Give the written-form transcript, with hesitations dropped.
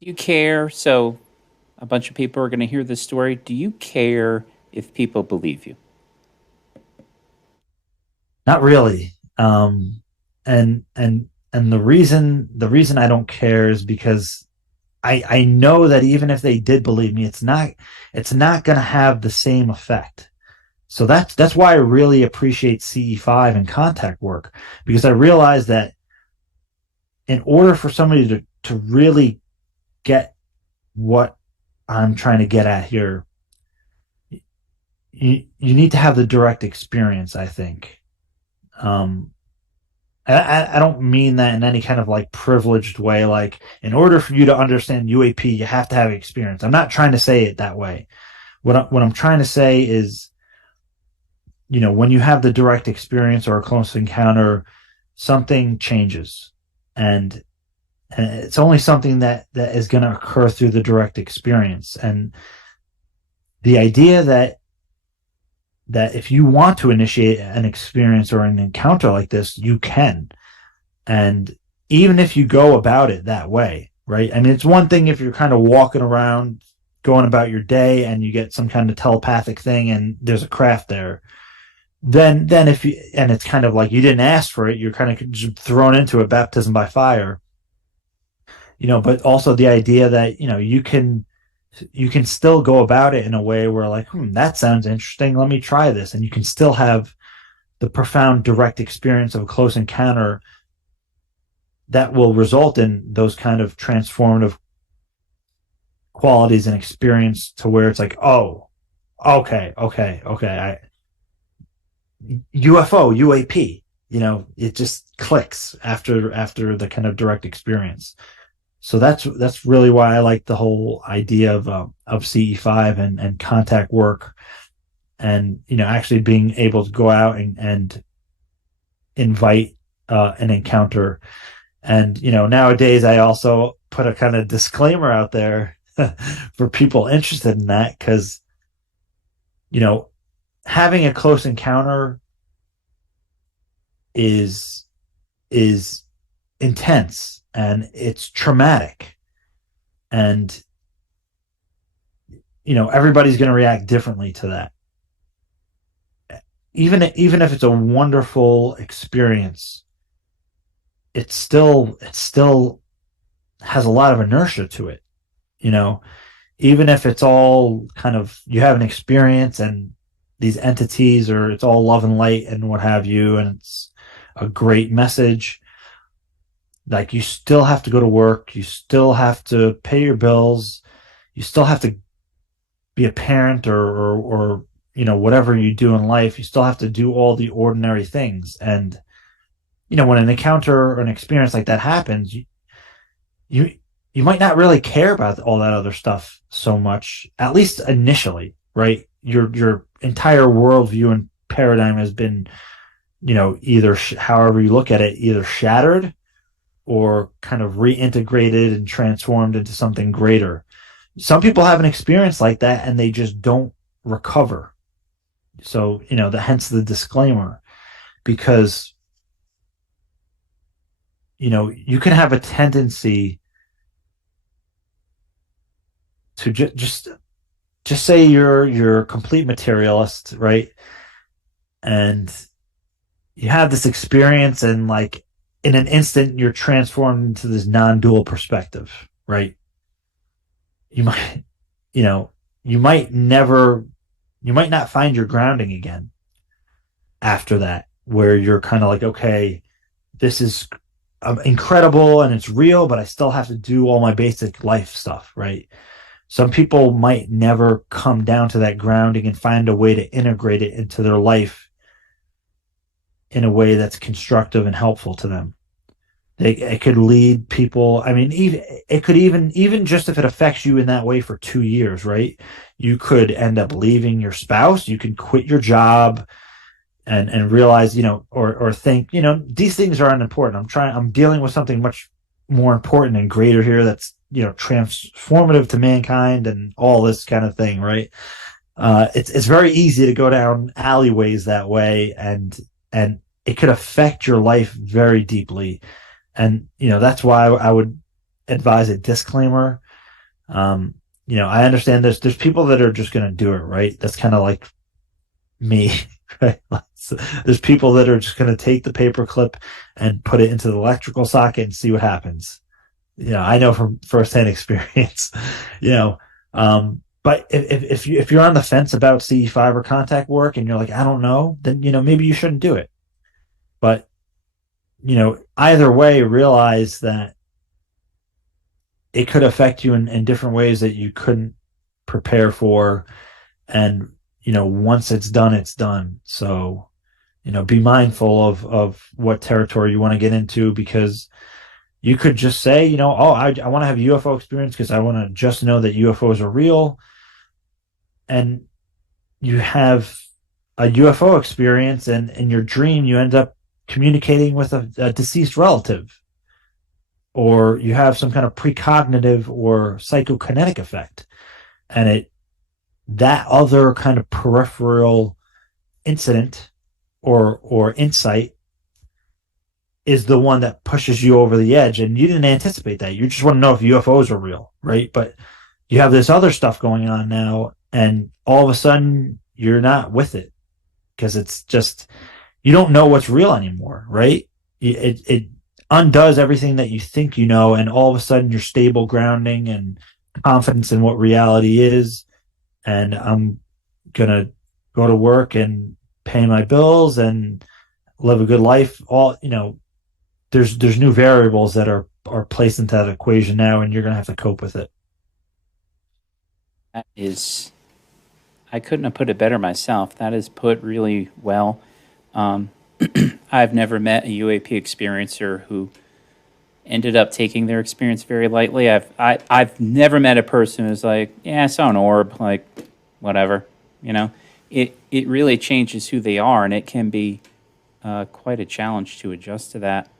Do you care? So, a bunch of people are going to hear this story. Do you care if people believe you? Not really. And the reason I don't care is because I know that even if they did believe me, it's not going to have the same effect. So that's why I really appreciate CE5 and contact work, because I realize that in order for somebody to really get what I'm trying to get at here, you need to have the direct experience, I think. Um, I don't mean that in any kind of like privileged way. Like, in order for you to understand UAP, you have to have experience. I'm not trying to say it that way. What I'm trying to say is, when you have the direct experience or a close encounter, something changes, and, and it's only something that is going to occur through the direct experience. And the idea that if you want to initiate an experience or an encounter like this, you can. And even if you go about it that way, right? I mean, it's one thing if you're kind of walking around, going about your day, and you get some kind of telepathic thing and there's a craft there. Then if you, and it's kind of like you didn't ask for it, you're kind of just thrown into it, baptism by fire. But also the idea that, you can still go about it in a way where, like, that sounds interesting, let me try this. And you can still have the profound direct experience of a close encounter that will result in those kind of transformative qualities and experience, to where it's like, oh, okay, okay, okay, UFO, UAP. It just clicks after the kind of direct experience. So that's really why I like the whole idea of CE5 and contact work, and actually being able to go out and invite an encounter. And nowadays I also put a kind of disclaimer out there for people interested in that, because you know having a close encounter is is intense and it's traumatic, and everybody's going to react differently to that. Even if it's a wonderful experience, it still has a lot of inertia to it. you know Even if it's all kind of, you have an experience and these entities, or it's all love and light and what have you, and it's a great message, like, you still have to go to work, you still have to pay your bills, you still have to be a parent, or whatever you do in life, you still have to do all the ordinary things. And when an encounter or an experience like that happens, you you might not really care about all that other stuff so much, at least initially, right? Your entire worldview and paradigm has been, either however you look at it, either shattered or kind of reintegrated and transformed into something greater. Some people have an experience like that and they just don't recover. So, hence the disclaimer, because, you can have a tendency to just say you're a complete materialist, right? And you have this experience, and, like, in an instant you're transformed into this non-dual perspective, right? You might, you know, you might never, you might not find your grounding again after that, where you're kind of like, okay, this is incredible and it's real, but I still have to do all my basic life stuff, right? Some people might never come down to that grounding and find a way to integrate it into their life in a way that's constructive and helpful to them. It could lead people. I mean, even it could even just if it affects you in that way for 2 years, right? You could end up leaving your spouse. You could quit your job and realize, or think, these things are unimportant. I'm dealing with something much more important and greater here, that's, transformative to mankind and all this kind of thing, right? It's very easy to go down alleyways that way, and it could affect your life very deeply. And that's why I would advise a disclaimer. Um, I understand there's people that are just going to do it, right? That's kind of like me, right? So there's people that are just going to take the paper clip and put it into the electrical socket and see what happens. I know from firsthand experience. you know, but if you're on the fence about CE fiber contact work and you're like, I don't know, then maybe you shouldn't do it. But either way, realize that it could affect you in different ways that you couldn't prepare for. And once it's done, it's done. So be mindful of what territory you want to get into, because you could just say, oh, I want to have UFO experience because I want to just know that UFOs are real. And you have a UFO experience, and in your dream, you end up communicating with a deceased relative, or you have some kind of precognitive or psychokinetic effect. And that other kind of peripheral incident or insight is the one that pushes you over the edge, and you didn't anticipate that. You just want to know if UFOs are real, right? But you have this other stuff going on now, and all of a sudden you're not with it, because it's just, you don't know what's real anymore, right? It undoes everything that you think and all of a sudden you're stable grounding and confidence in what reality is. And I'm gonna go to work and pay my bills and live a good life. All there's new variables that are placed into that equation now, and you're gonna have to cope with it. That is, I couldn't have put it better myself. That is put really well. Um, I've never met a UAP experiencer who ended up taking their experience very lightly. I've never met a person who's like, yeah, I saw an orb, like whatever. You know, it really changes who they are, and it can be quite a challenge to adjust to that.